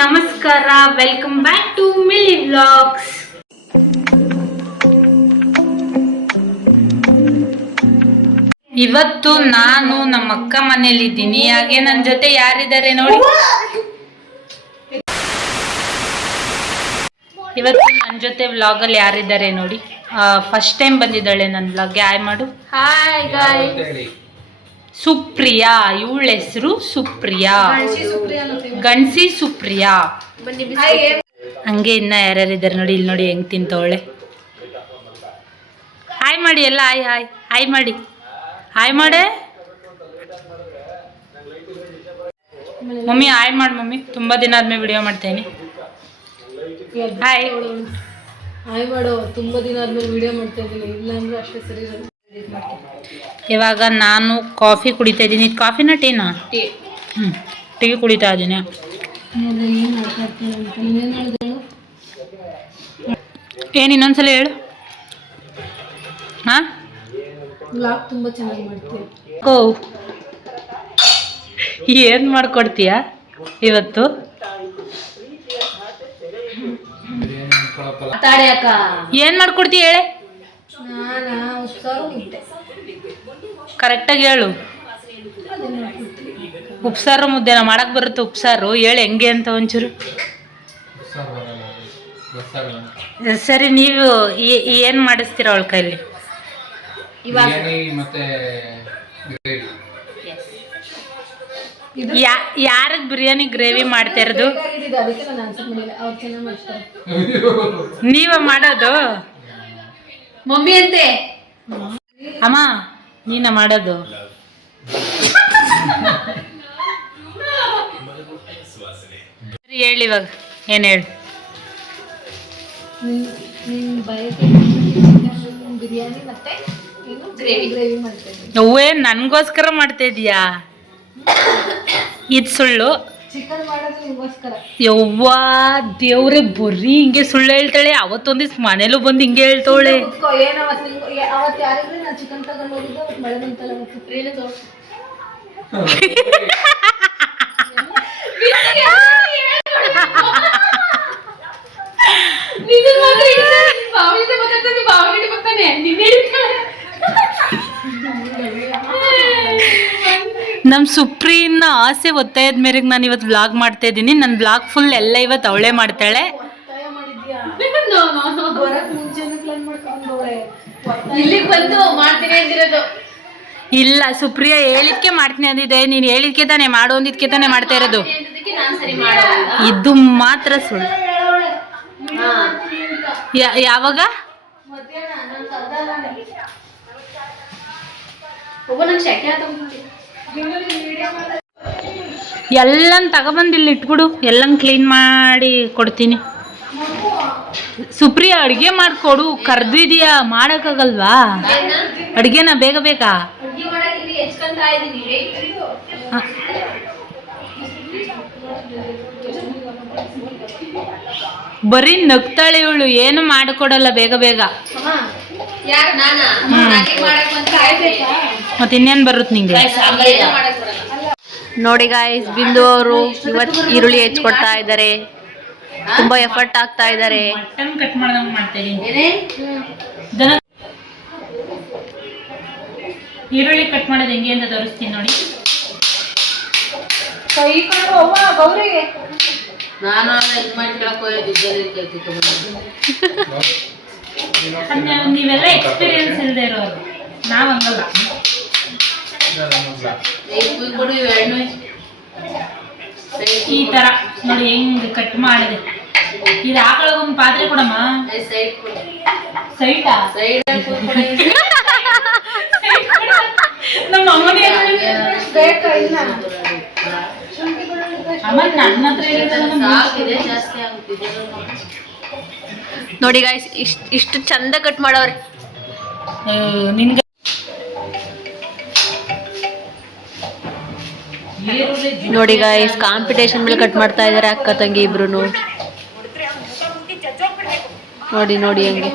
ನಮಸ್ಕಾರ, welcome back to Mili vlogs. ಇವತ್ತು ನಾನು ನಮ್ಮ ಅಕ್ಕ ಮನೇಲಿದ್ದೀನಿ. ಹಾಗೆ ನನ್ನ ಜೊತೆ ಯಾರಿದ್ದಾರೆ ನೋಡಿ. ಇವತ್ತು ನನ್ನ ಜೊತೆ ವ್ಲಾಗಲ್ಲಿ ಯಾರಿದ್ದಾರೆ ನೋಡಿ. ಫಸ್ಟ್ ಟೈಮ್ ಬಂದಿದ್ದಾಳೆ ನನ್ನ ವ್ಲಾಗ್ಗೆ. ಹಾಯ್ ಮಾಡು. Hi guys. ಸುಪ್ರಿಯಾ, ಇವಳ ಹೆಸರು ಸುಪ್ರಿಯಾ, ಗಣಸಿ ಸುಪ್ರಿಯಾ. ಹಂಗೆ ಇನ್ನ ಯಾರ್ಯಾರಿದ್ದಾರೆ ನೋಡಿ. ಇಲ್ಲಿ ನೋಡಿ ಹೆಂಗ್ ತಿಂತವಳೆ. ಹಾಯ್ ಮಾಡಿ ಎಲ್ಲ. ಹಾಯ್ ಹಾಯ್ ಹಾಯ್ ಮಾಡಿ. ಹಾಯ್ ಮಾಡೆ ಮಮ್ಮಿ. ಹಾಯ್ ಮಾಡಿ ಮಮ್ಮಿ. ತುಂಬಾ ದಿನ ಆದ್ಮೇಲೆ ವಿಡಿಯೋ ಮಾಡ್ತೇನೆ. ಹಾಯ್ ಹಾಯ್ ಮಾಡು. ತುಂಬಾ ದಿನ ಆದ್ಮೇಲೆ ವಿಡಿಯೋ ಮಾಡ್ತಾ ಇದ್ದೀನಿ. ಇಲ್ಲ ಅಂದ್ರೆ ಅಷ್ಟೇ ಸರಿ ಇರೋದು. ಇವಾಗ ನಾನು ಕಾಫಿ ಕುಡಿತಾ ಇದ್ದೀನಿ. ಕಾಫಿನ ಟೀನಾ? ಟೀ ಕುಡಿತಾ ಇದ್ದೀನಿ. ಏನು ಇನ್ನೊಂದ್ಸಲ ಹೇಳು. ಹಾ, ವ್ಲಾಗ್ ತುಂಬಾ ಚೆನ್ನಾಗಿ ಮಾಡ್ತೀಯ. ಓ, ಏನು ಮಾಡ್ಕೊಡ್ತೀಯ ಇವತ್ತು? ಏನು ಮಾಡ್ಕೊಡ್ತೀಯ ಹೇಳೆ. ಕರೆಕ್ಟಾಗಿ ಹೇಳು. ಉಪ್ಸಾರು ಮುದ್ದೆನ ಮಾಡಕ್ ಬರುತ್ತೆ? ಉಪ್ಸಾರು ಹೇಳಿ ಹೆಂಗೆ ಅಂತ ಒಂಚೂರು. ಸರಿ, ನೀವು ಏನು ಮಾಡಿಸ್ತೀರ ಅವಳ ಕೈಲಿ? ಯಾರಿಗೆ ಬಿರಿಯಾನಿ ಗ್ರೇವಿ ಮಾಡ್ತಾ ಇರೋದು? ನೀವ ಮಾಡೋದು? ಮಮ್ಮಿ ಅಂತೆ. ಅಮ್ಮ ನೀನ ಮಾಡೋದು? ಹೇಳಿ ಇವಾಗ ಏನು ಹೇಳು. ಬಿರಿಯಾನಿ ಮತ್ತೆ ಗ್ರೇವಿ ಮಾಡ್ತಾ ಇದ್ದೀನಿ. ಅವ್ವೇ, ನನಗೋಸ್ಕರ ಮಾಡ್ತಾ ಇದೀಯಾ? ಇದು ಸುಳ್ಳು. ಚಿಕನ್ ಮಾಡೋದು ನಿಮಗೋಸ್ಕರ. ಯವ್ವಾ ದೇವ್ರೆ, ಬರೀ ಹಿಂಗೆ ಸುಳ್ಳು ಹೇಳ್ತಾಳೆ. ಅವತ್ತೊಂದ್ ದಿವ್ಸ ಮನೇಲೂ ಬಂದು ಹಿಂಗೆ ಹೇಳ್ತಾವಳೆ. ಅವತ್ತು ಯಾರಿದ್ರೆ ನಾನು ಚಿಕನ್ ತಗೊಂಡು ಹೋಗಿದ್ದೆ. ಅವತ್ತು ಮಳೆ ಬಂತಲ್ಲ, ನಮ್ಮ ಸುಪ್ರಿಯನ್ನ ಆಸೆ ಒತ್ತಾಯದ ಮೇರೆಗೆ ನಾನು ಇವತ್ತು ವ್ಲಾಗ್ ಮಾಡ್ತಾ ಇದ್ದೀನಿ. ನನ್ನ ವ್ಲಾಗ್ ಫುಲ್ ಎಲ್ಲ ಇವತ್ತು ಅವಳೇ ಮಾಡ್ತಾಳೆ. ಇಲ್ಲ, ಸುಪ್ರಿಯಾ ಹೇಳಿದ್ಕೆ ಮಾಡ್ತೀನಿ ಅಂದಿದೆ. ನೀನು ಹೇಳಿದ್ಕೆ ತಾನೇ ಮಾಡು ಅಂದಿದ್ಕೆ ತಾನೇ ಮಾಡ್ತಾ ಇರೋದು. ಇದು ಮಾತ್ರ ಸುಳ್ಳು. ಯಾವಾಗ? ಎಲ್ಲನ್ ತಗೊಬಂದಿಲ್ಲಿ ಇಟ್ಬಿಡು. ಎಲ್ಲನ್ ಕ್ಲೀನ್ ಮಾಡಿ ಕೊಡ್ತೀನಿ. ಸುಪ್ರಿಯಾ, ಅಡುಗೆ ಮಾಡಿಕೊಡು. ಕರ್ದಿದ್ಯಾ, ಮಾಡೋಕ್ಕಾಗಲ್ವಾ ಅಡುಗೆನ? ಬೇಗ ಬೇಕಾ? ಬರೀ ನಗ್ತಾಳೆ ಇವಳು. ಏನು ಮಾಡಿಕೊಡಲ್ಲ ಬೇಗ ಬೇಗ. ಮತ್ತೆ ಇನ್ನೇನು ಬರುತ್ತೆ ನಿಂಗೆ? ನೋಡಿ ಗಾಯ್ಸ್, ಬಿಂದು ಅವರು ಇವತ್ತು ಈರುಳ್ಳಿ ಹೆಚ್ಚಿಕೊಡ್ತಾ ಇದ್ದಾರೆ. ತುಂಬಾ ಎಫರ್ಟ್ ಆಗ್ತಾ ಇದ್ದಾರೆ. ಕಟ್ ಮಾಡ್ದಂಗೆ ಮಾಡ್ತಾ ಇದ್ದೀನಿ. ಈರುಳ್ಳಿ ಕಟ್ ಮಾಡೋದು ಹೆಂಗೆ ಅಂತ ತೋರಿಸ್ತೀನಿ ನೋಡಿ. ನೀವೆಲ್ಲ ಎಕ್ಸ್ಪೀರಿಯನ್ಸ್ ಇಲ್ಲದೆ ಇರೋರು, ನಾವ್ ಹಂಗಲ್ಲ. ಈ ತರ ನೋಡಿ ಹೆಂಗ್ ಕಟ್ ಮಾಡಿದೆ. ಇದು ಆಕಳಗೊಂದು ಪಾತ್ರೆ ಕೊಡಮ್ಮ. ಸೈಟಾ? ನಮ್ಮ ಅಮ್ಮನೇ ನನ್ನ ನೋಡಿ ಗಾಯ್ಸ್, ಇಷ್ಟು ಚಂದ ಕಟ್ ಮಾಡವ್ರೆ. ನಿನ್ಗೆ ನೋಡಿ ಗಾಯ್ಸ್, ಕಾಂಪಿಟೇಷನ್ ಮೇಲೆ ಕಟ್ ಮಾಡ್ತಾ ಇದ್ದಾರೆ ಅಕ್ಕ ತಂಗಿ ಇಬ್ರು. ನೋಡಿ ನೋಡಿ ಹಂಗೆ.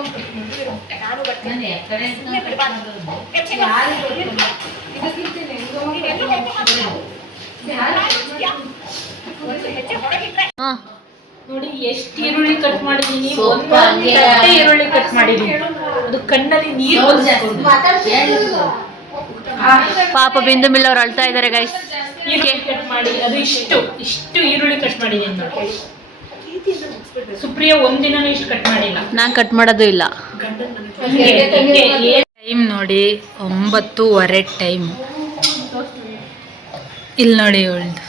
ನೋಡಿ ಎಷ್ಟು ಈರುಳ್ಳಿ ಕಟ್ ಮಾಡಿದೀನಿ. ಸ್ವಲ್ಪ ಹಂಗೆ. ಈರುಳ್ಳಿ ಕಟ್ ಮಾಡಿದೀನಿ. ಅದು ಕಣ್ಣಲ್ಲಿ ನೀರು ಬಂದ್ಕೊಂಡು. ಪಾಪ ಬಿಂದು ಮಿಲ್ ಅವ್ರು ಅಳ್ತಾ ಇದ್ದಾರೆ ಗೈಸ್. ಈರುಳ್ಳಿ ಕಟ್ ಮಾಡಿ ಅದು ಇಷ್ಟು ಈರುಳ್ಳಿ ಕಟ್ ಮಾಡಿದೀನಿ ನೋಡಿ. ಸುಪ್ರಿಯಾ ಒಂದಿನನೂ ಇಷ್ಟು ಕಟ್ ಮಾಡಿಲ್ಲ. ನಾನು ಕಟ್ ಮಾಡೋದು ಇಲ್ಲ. ಟೈಮ್ ನೋಡಿ 9:15 ಟೈಮ್. ಇಲ್ಲಿ ನೋಡಿ ಅವಳ್ದು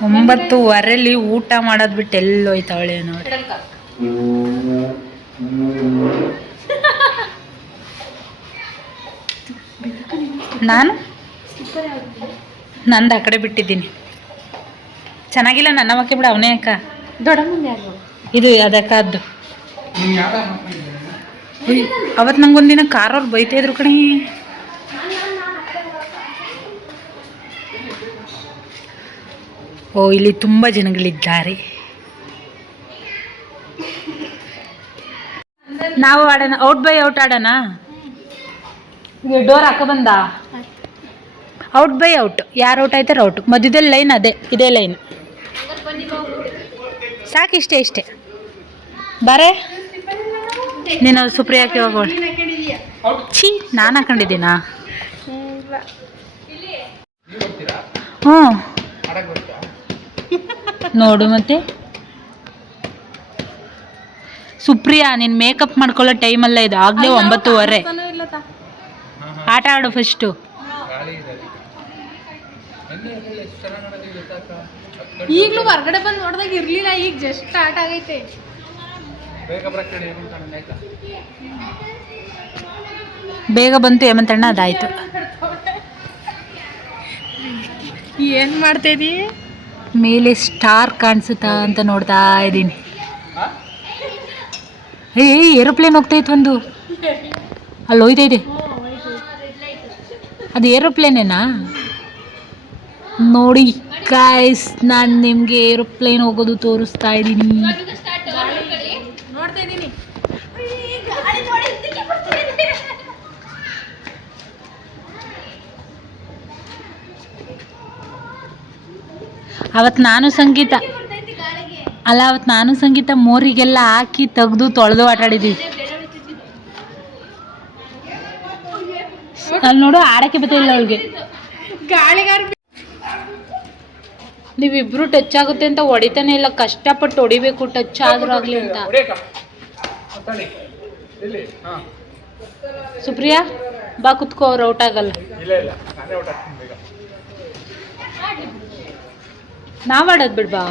9:15 ಊಟ ಮಾಡೋದ್ ಬಿಟ್ಟು ಎಲ್ಲೋಯ್ತಾವಳೆ ನೋಡಿ. ನಂದು ಆ ಕಡೆ ಬಿಟ್ಟಿದ್ದೀನಿ. ಚೆನ್ನಾಗಿಲ್ಲ ನನ್ನ ಮಕ್ಕೆ ಬಿಡ ಅವನೇ ಅಕ್ಕ. ಇದು ಅದಕ್ಕದ್ದು ಅವತ್ತು ನಂಗೊಂದಿನ ಕಾರವ್ರು ಬೈತಾ ಇದ್ರು ಕಣಿ. ಓ ಇಲ್ಲಿ ತುಂಬ ಜನಗಳಿದ್ದಾರೆ. ನಾವು ಆಡೋಣ, ಔಟ್ ಬೈ ಔಟ್ ಆಡೋಣ. ಡೋರ್ ಹಾಕ ಬಂದ ಔಟ್ ಬೈ ಔಟ್. ಯಾರು ಔಟ್ ಆಯ್ತಾರ ಔಟ್. ಮಧ್ಯದಲ್ಲಿ ಲೈನ್ ಇದೇ ಲೈನ್ ಸಾಕು. ಇಷ್ಟೇ ಬಾರೆ ನೀನು ಸುಪ್ರಿಯಾಕ್ಕೆ ಹೋಗೋಣ. ಛೀ ನಾನು ಹಾಕೊಂಡಿದ್ದೀನಾ? ಹ್ಞೂ ನೋಡು ಮತ್ತೆ ಸುಪ್ರಿಯಾ ನೀನು ಮೇಕಪ್ ಮಾಡ್ಕೊಳ್ಳೋ ಟೈಮಲ್ಲ ಇದು. ಆಗಲೇ 9:15. ಆಟ ಆಡು ಫಸ್ಟು. ಈಗಲೂ ಹೊರಗಡೆ ಬಂದು ನೋಡಿದಾಗ ಇರ್ಲಿಲ್ಲ, ಈಗ ಜಸ್ಟ್ ಸ್ಟಾರ್ಟ್ ಆಗೈತೆ. ಬೇಗ ಬಂತು ಹೇಮಂತಣ್ಣ, ಅದಾಯ್ತು. ಏನ್ ಮಾಡ್ತಾ ಇದೀ? ಮೇಲೆ ಸ್ಟಾರ್ ಕಾಣಿಸುತ್ತಾ ಅಂತ ನೋಡ್ತಾ ಇದ್ದೀನಿ. ಏರೋಪ್ಲೇನ್ ಹೋಗ್ತೈತೆ ಒಂದು, ಅಲ್ಲಿ ಹೋಯ್ತೈತೆ. ಅದು ಏರೋಪ್ಲೇನೇನಾ ನೋಡಿ ಗಾಯ್ಸ್. ನಾನು ನಿಮಗೆ ಏರೋಪ್ಲೇನ್ ಹೋಗೋದು ತೋರಿಸ್ತಾ ಇದ್ದೀನಿ. ನೋಡ್ತಾ ಇದ್ದೀನಿ. ಅವತ್ತು ನಾನು ಸಂಗೀತ ಮೋರಿಗೆಲ್ಲ ಹಾಕಿ ತೆಗೆದು ತೊಳೆದು ಆಟ ಆಡಿದ್ದೀವಿ. ಅಲ್ಲಿ ನೋಡು ಆಡಕ್ಕೆ ಬರ್ತಿಲ್ಲ ಅವಳಿಗೆ. ನೀವಿಬ್ರು ಟಚ್ ಆಗುತ್ತೆ ಅಂತ ಹೊಡಿತಾನೆ ಇಲ್ಲ, ಕಷ್ಟಪಟ್ಟು ಹೊಡಿಬೇಕು ಟಚ್ ಆದ್ರೂ ಆಗ್ಲಿ ಅಂತ. ಸುಪ್ರಿಯಾ ಬಾ ಕುತ್ಕೋ, ಅವ್ರು ಔಟ್ ಆಗಲ್ಲ. ನಾವ್ ಆಡೋದು ಬಿಡ್ಬಾ.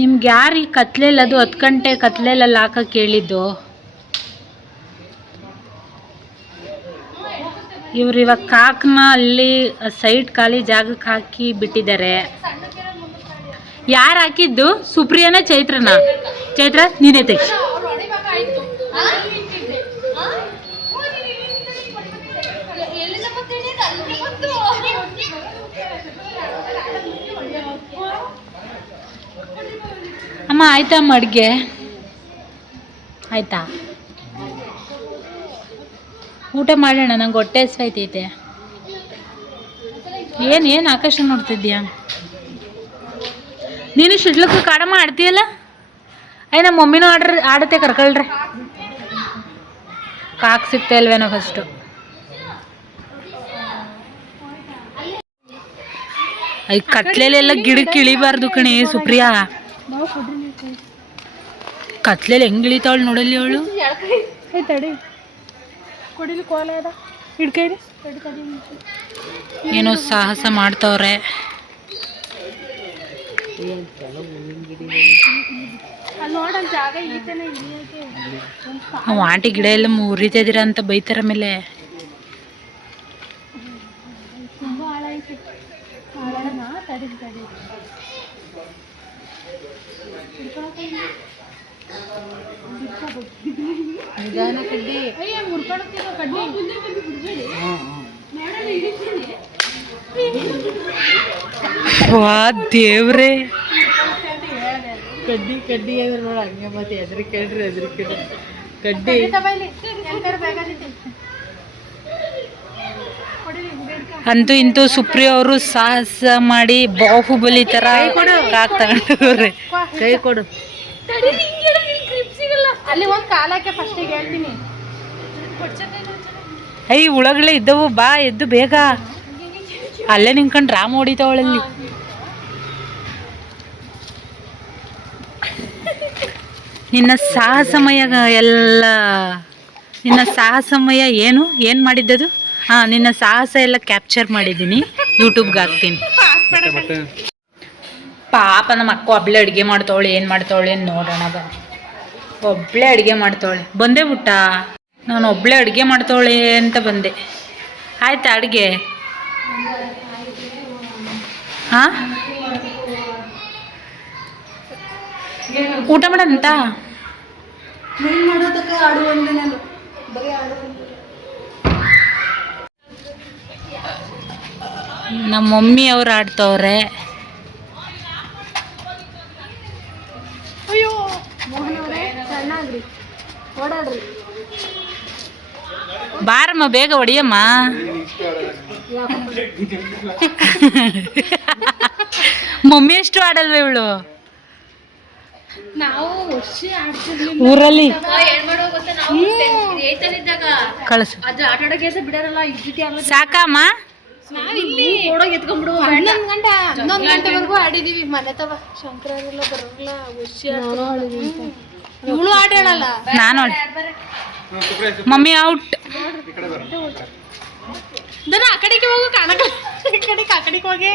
ನಿಮ್ಗೆ ಯಾರು ಈ ಕತ್ಲೆಯಲ್ಲಿ, ಅದು 10 ಗಂಟೆ ಕತ್ಲೆಯಲ್ಲಿ ಹಾಕಕ್ಕೆ ಹೇಳಿದ್ದು? ಇವ್ರು ಇವಾಗ ಕಾಕ್ನ ಅಲ್ಲಿ ಸೈಡ್ ಖಾಲಿ ಜಾಗಕ್ಕೆ ಹಾಕಿ ಬಿಟ್ಟಿದ್ದಾರೆ. ಯಾರು ಹಾಕಿದ್ದು? ಸುಪ್ರಿಯಾನ ಚೈತ್ರನ? ಚೈತ್ರ ನೀನೇ ತೆಗಿ. ಅಮ್ಮ ಆಯ್ತಾ ಅಮ್ಮ ಅಡುಗೆ ಆಯ್ತಾ? ಊಟ ಮಾಡೋಣ, ನಂಗೆ ಹೊಟ್ಟೆ ಹಸ್ವಾಯ್ತೈತೆ. ಏನು ಆಕಾಶ ನೋಡ್ತಿದ್ಯಾ ನೀನು? ಶಿಡ್ಲಕ್ಕೂ ಕಾಡಮ್ಮ ಆಡ್ತೀಯಲ್ಲ. ನಮ್ಮ ಮಮ್ಮಿನೂ ಆಡುತ್ತೆ, ಕರ್ಕೊಳ್ರಿ. ಕಾಕ್ ಸಿಗ್ತಾ ಇಲ್ವೇನೋ ಫಸ್ಟು. ಐ ಕತ್ಲೆಲೆಲ್ಲ ಗಿಡಕ್ಕೆ ಇಳಿಬಾರ್ದು ಕಣೆ ಸುಪ್ರಿಯಾ. ಕತ್ಲೆಲಿ ಹೆಂಗ್ ಇಳಿತಾವಳು ನೋಡಲ್ಲಿ ಅವಳು. ಏನೋ ಸಾಹಸ ಮಾಡ್ತವ್ರೆ. ಅವ್ ಆಂಟಿ ಗಿಡ ಎಲ್ಲ ಮುರಿತಾ ಇದೀರ ಅಂತ ಬೈತಾರ. ಮೇಲೆ ವಾ ದೇವ್ರೆ, ಕಡ್ಡಿ ನೋಡ ಹಂಗೆ ಮತ್ತೆ ಎದ್ರಿ ಕೇಳ್ರಿ ಕಡ್ಡಿ ಅಂತೂ ಇಂತೂ ಸುಪ್ರಿಯ ಅವರು ಸಾಹಸ ಮಾಡಿ ಬಾಹುಬಲಿ ತರ ಕಾಕ್ ತಗೊಂಡವ್ರೆ. ಕೈ ಕೊಡು. ಅಲ್ಲಿ ಒಂದು ಕಾಲಕ್ಕೆ ಫಸ್ಟಿಗೆ ಹೇಳ್ತೀನಿ. ಐ ಹುಳಗಳೇ ಇದ್ದವು, ಬಾ ಎದ್ದು ಬೇಗ. ಅಲ್ಲೇ ನಿಂತ್ಕೊಂಡು ರಾಮ್ ಹೊಡಿತಾವಳಲ್ಲಿ. ನಿನ್ನ ಸಾಹಸಮಯ ಎಲ್ಲ, ನಿನ್ನ ಸಾಹಸಮಯ ಏನು ಮಾಡಿದ್ದದು? ಹಾಂ, ನಿನ್ನ ಸಾಹಸ ಎಲ್ಲ ಕ್ಯಾಪ್ಚರ್ ಮಾಡಿದ್ದೀನಿ, ಯೂಟ್ಯೂಬ್ಗೆ ಹಾಕ್ತೀನಿ. ಪಾಪ ನಮ್ಮ ಅಕ್ಕ ಒಬ್ಳೆ ಅಡುಗೆ ಮಾಡ್ತಾವಳೆ, ಏನು ಮಾಡ್ತಾವಳೆ ನೋಡೋಣ ಬನ್ನಿ. ಒಬ್ಳೆ ಅಡುಗೆ ಮಾಡ್ತಾವಳೆ, ಬಂದೇ ಬಿಟ್ಟ. ನಾನು ಒಬ್ಳೆ ಅಡುಗೆ ಮಾಡ್ತಾವಳೆ ಅಂತ ಬಂದೆ. ಆಯ್ತಾ ಅಡುಗೆ? ಹಾಂ, ಊಟ ಮಾಡಂತ ನಮ್ಮ ಮಮ್ಮಿ ಅವ್ರು ಆಡ್ತವ್ರೆ. ಅಯ್ಯೋ ಮೋಹನ್ ಅವರೇ ಚೆನ್ನಾಗ್ರಿ ಓಡಾಡ್ರಿ. ಬಾರಮ್ಮ ಬೇಗ ಹೊಡಿಯಮ್ಮ. ಮಮ್ಮಿ ಎಷ್ಟು ಆಡಲ್ವ ಇವಳು? ನಾವು ವರ್ಷ ಆಡ್ತಿರ್ಲಿಲ್ಲ ಊರಲ್ಲಿ. ಕಳಿಸು. ಸಾಕಮ್ಮ. ನಾವಿಲ್ಲಿ 11 ಗಂಟೆವರೆಗೂ ಆಡಿದೀವಿ. ಮನೆ ತವ ಶಂಕರೆಲ್ಲ ಬರೋಲ್ಲ. ವರ್ಷ ಇವಳು ಆಟ ಹೇಳಲ್ಲ. ನಾನು ಮಮ್ಮಿ ಔಟ್. ದನ ಆ ಕಡೆಗೆ ಹೋಗು, ಕಾಣಕ ಆ ಕಡೆಗೆ ಹೋಗಿ.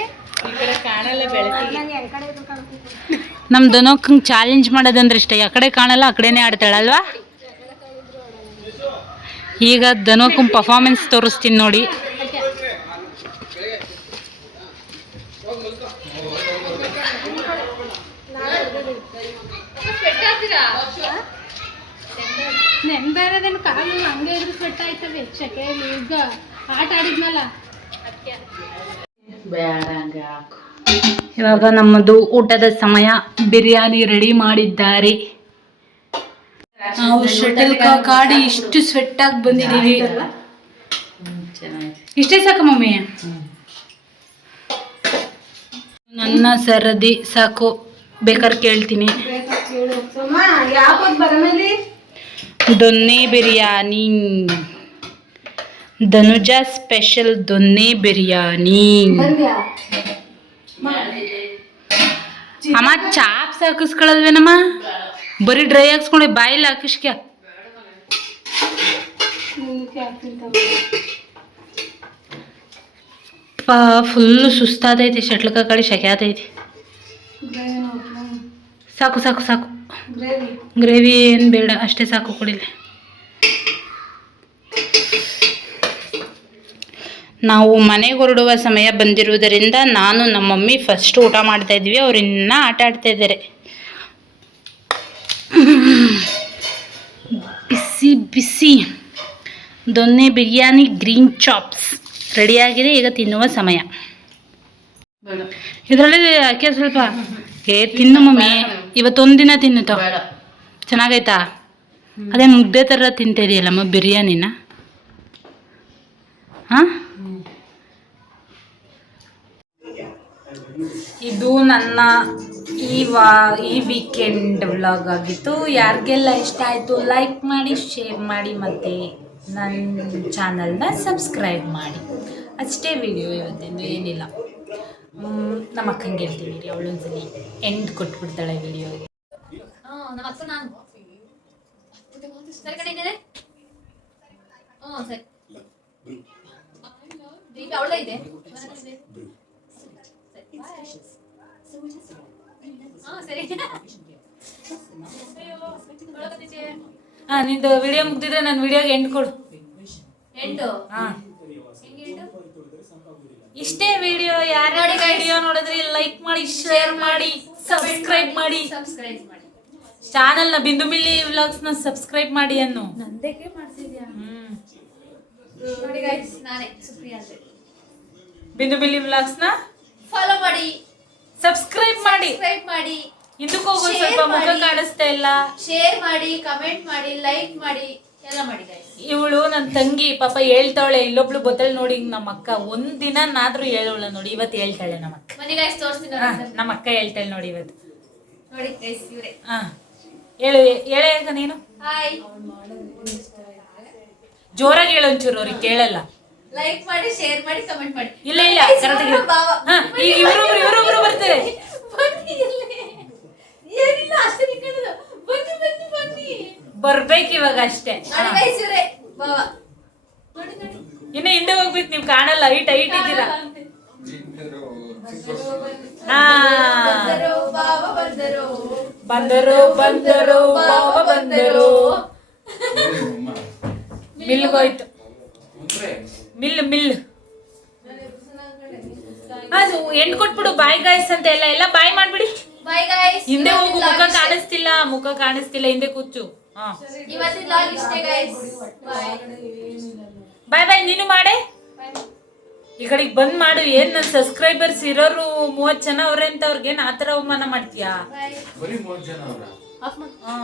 ನಮ್ ದನಕ್ಕಂಗೆ ಚಾಲೆಂಜ್ ಮಾಡೋದಂದ್ರೆ ಇಷ್ಟ. ಆ ಕಡೆ ಕಾಣಲ್ಲ, ಆ ಕಡೆನೇ ಆಡ್ತಾಳಲ್ವಾ? ಈಗ ದನಕ್ಕಂ ಪರ್ಫಾರ್ಮೆನ್ಸ್ ತೋರಿಸ್ತೀನಿ ನೋಡಿ. ನೆಂಬೇರೆದೇನು ಕಾಲು ಹಂಗೆ ಇದ್ರು ಸ್ವೆಟ್ ಆಯ್ತವೆ. ಶೆಕೆಯಲ್ಲಿ ಈಗ ಆಟ ಆಡಿದ್ನಲ್ಲ. ಇವಾಗ ನಮ್ಮದು ಊಟದ ಸಮಯ. ಬಿರಿಯಾನಿ ರೆಡಿ ಮಾಡಿದ್ದಾರೆ. ನಾವು ಶಟಲ್ ಕಾಕ್ ಆಡಿ ಇಷ್ಟು ಸ್ವೆಟ್ ಆಗಿ ಬಂದಿದ್ದೀವಿ. ಇಷ್ಟೇ ಸಾಕು ಮಮ್ಮಿ? ನನ್ನ ಸರದಿ ಸಾಕು, ಬೇಕಾದ್ರೆ ಕೇಳ್ತೀನಿ. ದೊನ್ನೆ ಬಿರಿಯಾನಿ, ಧನುಜಾ ಸ್ಪೆಷಲ್ ದೊನ್ನೆ ಬಿರಿಯಾನಿ. ಅಮ್ಮ ಚಾಪ್ಸ್ ಹಾಕಿಸ್ಕೊಳಲ್ವೇನಮ್ಮ? ಬರೀ ಡ್ರೈ ಹಾಕ್ಸ್ಕೊಂಡೆ ಬಾಯಿಲ್ಲ ಹಾಕಿಸ್ಕ್ಯ. ಫುಲ್ಲು ಸುಸ್ತಾದೈತಿ. ಶಟ್ಲ್ ಕಾಕಡಿ ಶೆಕೆ ಆತೈತಿ. ಸಾಕು ಸಾಕು ಸಾಕು. ಗ್ರೇವಿ ಏನು ಬೇಡ, ಅಷ್ಟೇ ಸಾಕು. ಕೊಡಿಲ್ಲ. ನಾವು ಮನೆಗೆ ಹೊರಡುವ ಸಮಯ ಬಂದಿರುವುದರಿಂದ ನಾನು ನಮ್ಮ ಮಮ್ಮಿ ಫಸ್ಟ್ ಊಟ ಮಾಡ್ತಾ ಇದ್ವಿ. ಅವ್ರು ಇನ್ನೂ ಆಟ ಆಡ್ತಾ ಇದ್ದಾರೆ. ಬಿಸಿ ಬಿಸಿ ದೊನ್ನೆ ಬಿರಿಯಾನಿ ಗ್ರೀನ್ ಚಾಪ್ಸ್ ರೆಡಿಯಾಗಿದೆ. ಈಗ ತಿನ್ನುವ ಸಮಯ. ಇದರಲ್ಲಿ ಹಾಕಿ ಸ್ವಲ್ಪ. ತಿನ್ನು ಮಮ್ಮಿ, ಇವತ್ತೊಂದು ದಿನ ತಿನ್ನುತ್ತೋ. ಚೆನ್ನಾಗೈತಾ? ಅದೇನು ಮುದ್ದೆ ಥರ ತಿಂತಾ ಇದೆಯಲ್ಲಮ್ಮ ಬಿರಿಯಾನಿನ? ಹಾಂ, ಇದು ನನ್ನ ಈ ವೀಕೆಂಡ್ ವ್ಲಾಗ್ ಆಗಿತ್ತು. ಯಾರಿಗೆಲ್ಲ ಇಷ್ಟ ಆಯಿತು ಲೈಕ್ ಮಾಡಿ, ಶೇರ್ ಮಾಡಿ, ಮತ್ತು ನನ್ನ ಚಾನಲ್ನ ಸಬ್ಸ್ಕ್ರೈಬ್ ಮಾಡಿ. ಅಷ್ಟೇ ವಿಡಿಯೋ ಇವತ್ತಿಂದು, ಏನಿಲ್ಲ. ನಮ್ಮ ಅಕ್ಕಂಗೆ ಹೇಳ್ತೀನಿ ರೀ, ಅವಳೊಂದ್ಸಲಿ ಎಂಡ್ ಕೊಟ್ಬಿಡ್ತಾಳೆ ವಿಡಿಯೋಗೆ. ಹಾಂ, ನಿಂದು ವಿಡಿಯೋ ಮುಗ್ದಿದ್ರೆ ನನ್ನ ವಿಡಿಯೋಗೆ ಎಂಡ್ ಕೊಡು. ಹಾಂ, ಇಷ್ಟೇ ವಿಡಿಯೋ. ಯಾರು ವಿಡಿಯೋ ನೋಡಿದ್ರಿ ಲೈಕ್ ಮಾಡಿ, ಶೇರ್ ಮಾಡಿ, ಸಬ್ಸ್ಕ್ರೈಬ್ ಮಾಡಿ. ಚಾನಲ್ನ ಬಿಂದು ಮಿಲ್ಲಿ ವ್ಲಾಗ್ಸ್ನ ಸಬ್ಸ್ಕ್ರೈಬ್ ಮಾಡಿ ಅನ್ನು. ನಂದೇಕೆ ಮಾಡ್ತಿದ್ಯಾ? ನೋಡಿ ಗೈಸ್, ನಾನೇ ಸುಪ್ರಿಯಾ ಅಂತ. ಬಿಂದು ಮಿಲ್ಲಿ ವ್ಲಾಗ್ಸ್ನ ಫಾಲೋ ಮಾಡಿ, ಸಬ್ಸ್ಕ್ರೈಬ್ ಮಾಡಿ. ಹಿಂದಕ್ಕೆ ಹೋಗೋ ಸ್ವಲ್ಪ ಮುಖ ಕಾಣಿಸ್ತಾ ಇಲ್ಲ. ಶೇರ್ ಮಾಡಿ, ಕಮೆಂಟ್ ಮಾಡಿ, ಲೈಕ್ ಮಾಡಿ, ಎಲ್ಲ ಮಾಡಿ ಗೈಸ್. ಇವಳು ನನ್ನ ತಂಗಿ ಪಾಪ ಹೇಳ್ತಾವಳೆ, ಇಲ್ಲೊಬ್ಳು ಬತ್ತಳು ನೋಡಿ ನಮ್ಮ ಅಕ್ಕ. ಒಂದ್ ದಿನನಾದ್ರೂ ಹೇಳೋಳ ನೋಡಿ, ಇವತ್ತು ಹೇಳ್ತಾಳೆ ನಮ್ಮ ಅಕ್ಕ. ಬನ್ನಿ ಗೈಸ್ ತೋರಿಸ್ತೀನಿ ನಮ್ಮ ಅಕ್ಕ ಹೇಳ್ತಾಳೆ ನೋಡಿ ಇವತ್ತು. ನೋಡಿ ಗೈಸ್ ಇವ್ರೆ. ಹೇಳ ನೀನು ಹಾಯ್, ಜೋರಾಗಿ ಹೇಳು ಒಂಚೂರು, ಅವ್ರಿಗೆ ಕೇಳಲ್ಲ. ಲೈಕ್ ಮಾಡಿ, ಶೇರ್ ಮಾಡಿ, ಕಮೆಂಟ್ ಮಾಡಿ. ಇಲ್ಲ ಇವರೊಬ್ರು ಬರ್ತಾರೆ. ಬನ್ನಿ ಇಲ್ಲಿ. ಏನಿಲ್ಲ ಅಷ್ಟೇ ನಿಂತ್ಕೊಳ್ಳೋದು. ಬನ್ನಿ ಬನ್ನಿ ಬನ್ನಿ. ಬರ್ಬೇಕು ಇವಾಗ ಅಷ್ಟೇ. ನೋಡಿ ಗೈಸ್ ಇವ್ರೆ ಬಾವ. ನೋಡಿ ನೋಡಿ. ಇನ್ನು ಹಿಂದೆ ಹೋಗ್ಬೇಕು, ನೀವು ಕಾಣಲ್ಲ, ಹೈಟ್ ಇದ್ದೀರಾ. ಬಂದರು ಬಾವ ಬಂದರು. ಬಂದರು ಬಂದರು ಬಾವ ಬಂದರು. ಮಿಲ್ಗೋಯ್ತು, ಮಿಲ್ ಅದು ಎಂಡ್ ಕೊಟ್ಬಿಡು. ಬಾಯ್ ಗಾಯ್ಸ್ ಅಂತ ಎಲ್ಲ ಬಾಯ್ ಮಾಡ್ಬಿಡಿ. Bye guys. ಹಿಂದೆ ಹೋಗು, ಮುಖ ಕಾಣಿಸ್ತಿಲ್ಲ, ಹಿಂದೆ ಕೂಚು. ಇವತ್ತಿನ ವ್ಲಾಗ್ ಇಷ್ಟೇ ಗೈಸ್. ಬಾಯ್ ಬಾಯ್. ನೀನು ಮಾಡೆ, ಈ ಕಡೆಗೆ ಬಂದ್ ಮಾಡು. ಏನ್ ನನ್ನ ಸಬ್ಸ್ಕ್ರೈಬರ್ಸ್ ಇರೋರು 30 ಜನ ಅವ್ರೆ ಅಂತ ಅವ್ರಿಗೇನ್ ಆತರ ಅವಮಾನ ಮಾಡ್ತೀಯಾ? ಬಾಯ್. ಹಾ